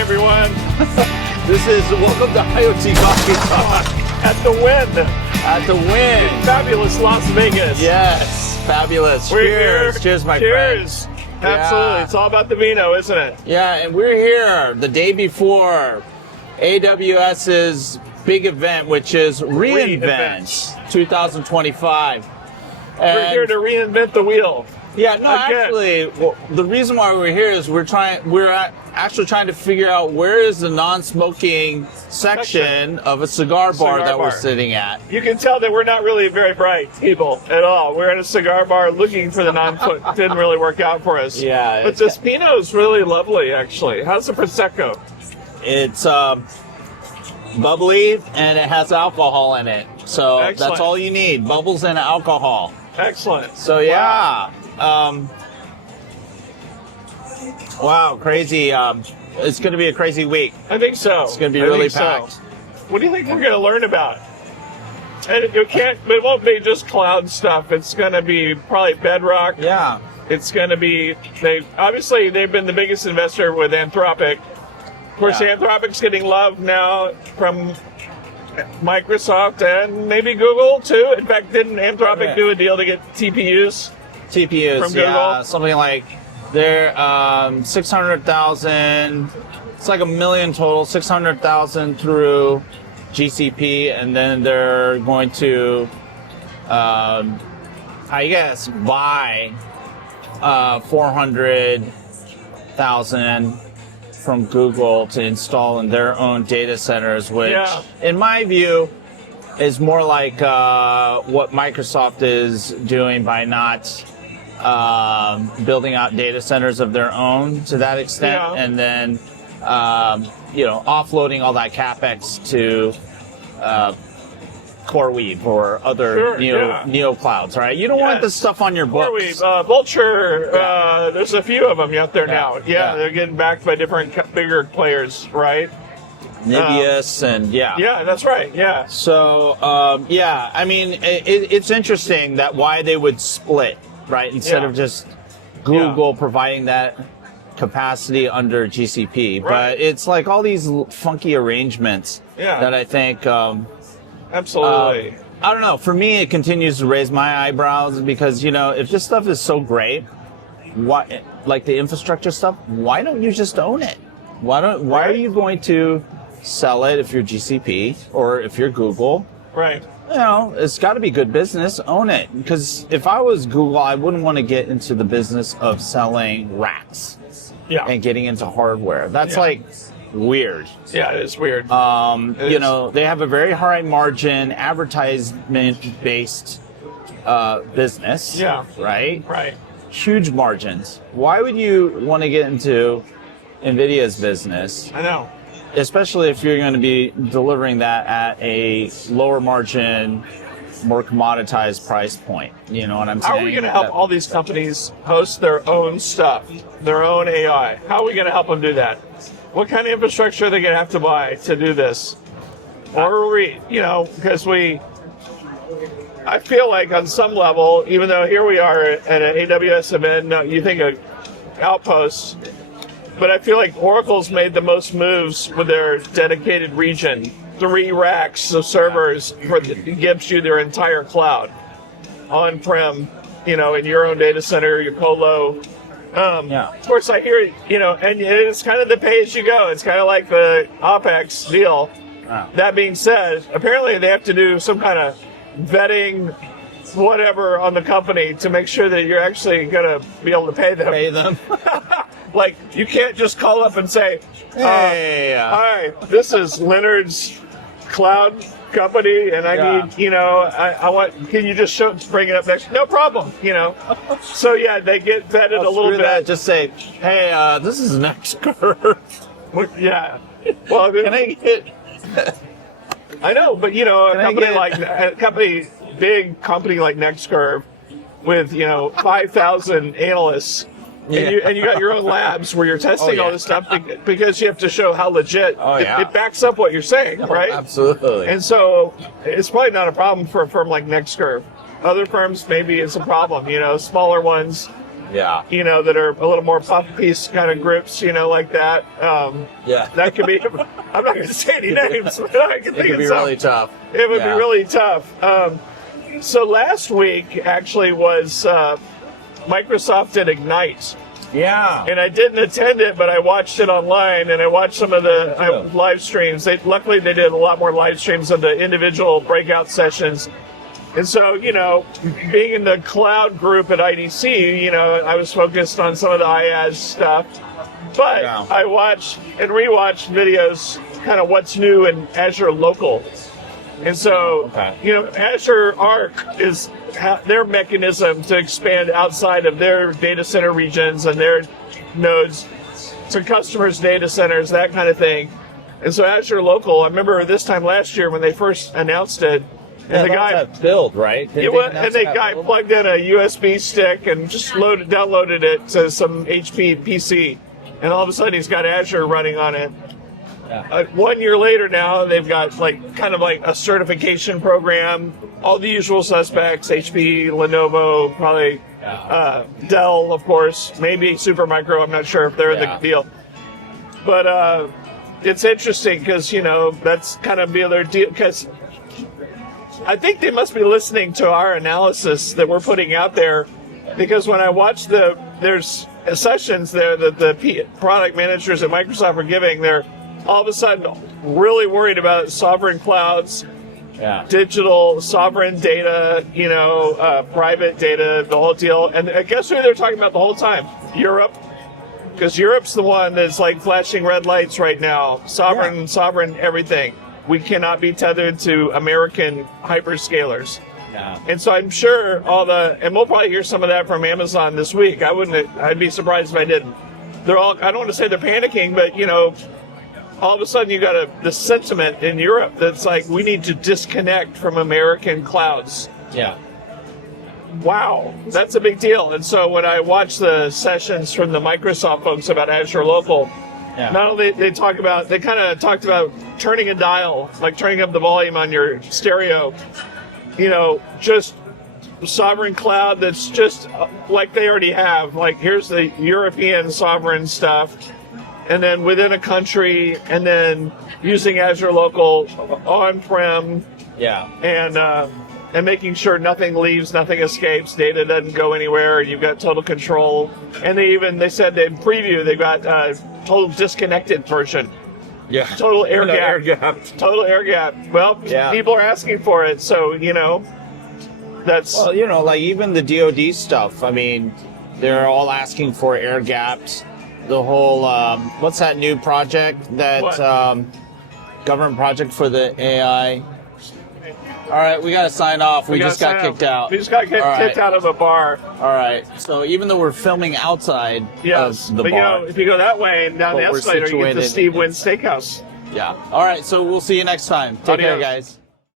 everyone. This is welcome to IoT Coffee Talk At the Wynn. at the Wynn. Fabulous Las Vegas. Yes, fabulous. We're Cheers, here. cheers, my friend. Cheers. Absolutely. It's all about the vino, isn't it? Yeah, and we're here the day before AWS's big event, which is reInvent 2025. We're And here to reinvent the wheel. yeah, no, again. actually, well, the reason why we're here is we're actually trying to figure out where is the non-smoking section of a cigar bar Cigar that we're bar. sitting at. You can tell that we're not really very bright people at all. We're in a cigar bar looking for the non-foot. Didn't really work out for us. Yeah, But this Pinot is really lovely, actually. How's the Prosecco? It's bubbly and it has alcohol in it. So Excellent. that's all you need, bubbles and alcohol. Excellent. So yeah, wow, crazy. It's going to be a crazy week. I think so. It's going to be I really think so. packed. What do you think we're going to learn about? And it won't be just cloud stuff. It's going to be probably bedrock. Yeah, It's going to be, they've been the biggest investor with Anthropic. Of course, Yeah. Anthropic's getting love now from Microsoft and maybe Google too. In fact, didn't Anthropic Okay. do a deal to get TPUs? TPUs. From Yeah, Google? something like they're 600,000. It's like $1 million total. 600,000 through GCP, and then they're going to, I guess, buy 400,000 from Google to install in their own data centers, which, Yeah. in my view, is more like what Microsoft is doing by not building out data centers of their own to that extent, Yeah. and then offloading all that capex to CoreWeave or other Sure, neo clouds, right? You don't want Yes. this stuff on your books. Vulture, there's a few of them out there now. Yeah. They're getting backed by different bigger players, right? Nibius and Yeah, that's right. Yeah. So, I mean, it's interesting that why they would split, right? Instead Yeah. of just Google providing that capacity under GCP. Right. But it's like all these funky arrangements Yeah. that I think, Absolutely. I don't know. For me, it continues to raise my eyebrows because, if this stuff is so great, why, like the infrastructure stuff, why don't you just own it? Why are you going to sell it if you're GCP or if you're Google? Right. It's got to be good business. Own it. Because if I was Google, I wouldn't want to get into the business of selling racks Yeah. and getting into hardware. That's Yeah. like weird. Yeah, it is weird. They have a very high margin advertisement based business. Yeah. Right? Right. Huge margins. Why would you want to get into NVIDIA's business? I know. Especially if you're going to be delivering that at a lower margin, more commoditized price point. You know what I'm saying? How are we going to help all these companies host their own stuff, their own AI? How are we going to help them do that? What kind of infrastructure are they going to have to buy to do this? Or because I feel like on some level, even though here we are at an AWS event, you think of Outposts, but I feel like Oracle's made the most moves with their dedicated region. 3 racks of servers gives you their entire cloud on-prem, in your own data center, your colo. Of course, I hear, and it's kind of the pay-as-you-go. It's kind of like the OpEx deal. Wow. That being said, apparently they have to do some kind of vetting, whatever, on the company to make sure that you're actually going to be able to pay them. Pay them. Like, you can't just call up and say, Hey. hi, this is Leonard's cloud company, and I need, I want, can you just bring it up next? No problem, So, yeah, they get vetted a little bit. That. Just say, hey, this is Nextcurve. Yeah. Well, Can I get... I know, but, big company like Nextcurve with, 5,000 analysts, and you got your own labs where you're testing all this stuff because you have to show how legit it backs up what you're saying, right? Absolutely. And so it's probably not a problem for a firm like Nextcurve. Other firms, maybe it's a problem, smaller ones. Yeah. you know, that are a little more puff piece kind of groups, you know, like that. Yeah. That could be, I'm not going to say any names, but I can It think could of be some. really tough. It would Yeah. be really tough. So last week actually was Microsoft at Ignite. Yeah. And I didn't attend it, but I watched it online, and I watched some of the live streams. Luckily, they did a lot more live streams of the individual breakout sessions. And so, you know, being in the cloud group at IDC, you know, I was focused on some of the IaaS stuff. But Yeah. I watched and rewatched videos, kind of what's new in Azure Local. And so, you know, Azure Arc is their mechanism to expand outside of their data center regions and their nodes to customers' data centers, that kind of thing. And so Azure Local, I remember this time last year when they first announced it, and the guy build, right? guy plugged in a USB stick and just downloaded it to some HP PC, and all of a sudden he's got Azure running on it. 1 year later now, they've got kind of like a certification program, all the usual suspects, HP, Lenovo, probably Dell, of course, maybe Supermicro, I'm not sure if they're in the deal. But it's interesting because, you know, that's kind of the other deal, because I think they must be listening to our analysis that we're putting out there, because when I watch there's sessions there that the product managers at Microsoft are giving, they're all of a sudden really worried about sovereign clouds, digital sovereign data, you know, private data, the whole deal. And guess who they're talking about the whole time? Europe. Because Europe's the one that's like flashing red lights right now. Sovereign everything. We cannot be tethered to American hyperscalers. Yeah. And so I'm sure and we'll probably hear some of that from Amazon this week. I'd be surprised if I didn't. They're all, I don't want to say they're panicking, but, you know, all of a sudden you got the sentiment in Europe that's like, we need to disconnect from American clouds. Yeah. Wow, that's a big deal. And so when I watch the sessions from the Microsoft folks about Azure Local, not only they kind of talked about turning a dial, like turning up the volume on your stereo, you know, just sovereign cloud that's just like they already have. Like, here's the European sovereign stuff. And then within a country, and then using Azure Local on-prem, and making sure nothing leaves, nothing escapes, data doesn't go anywhere, and you've got total control. And they said in preview they got total disconnected version. Yeah. Total air gap. Total air gap. Well, people are asking for it, so you know, that's. Well, you know, like even the DoD stuff. I mean, they're all asking for air gaps. The whole what's that new project that government project for the AI? All right, we got to sign off. We just got kicked out. We just got kicked out of a bar. All right. So even though we're filming outside of the bar, you know, if you go that way and down the escalator, you get to Steve Wynn Steakhouse. Yeah. All right. So we'll see you next time. Take care, guys.